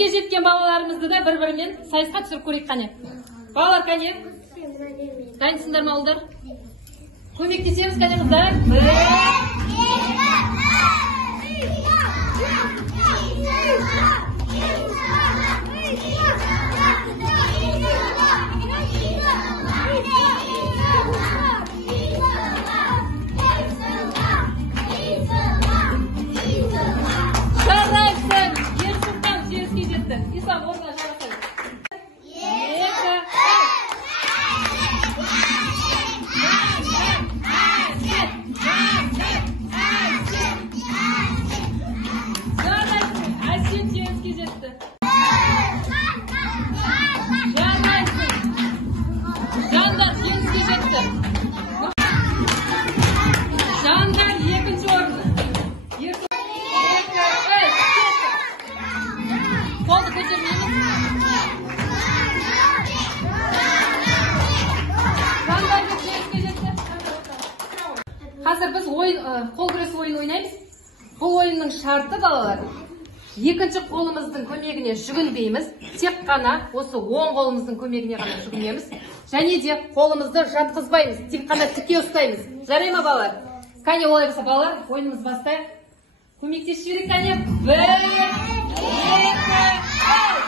жеңіске жеткен балаларымызды да бір-бірімен сайысқа түсіріп көрейік қане. Балалар қане? Дайынсыңдар ма ұлдар? Көмектесеміз қане қыздар? İslam orada жарасай. Әсем жеңіске жетті. Жандар жеңіске жетті. Жандар екінші орын. Қолды көтермейміз. Қазір біз қол күрес ойын ойнаймыз. Бұл ойынның шарты балалар. Екінші қолымыздың көмегіне жүгінбейміз. Тек қана осы оң қолымыздың көмегіне ғана жүгінеміз. Және де қолымызды жатқызбаймыз. Тек қана тіке ұстаймыз. Жарай ма балалар? Кәне олай болса балалар, ойынымыз бастайық. Көмектесіп жіберейік кәне. 1, 2, 3.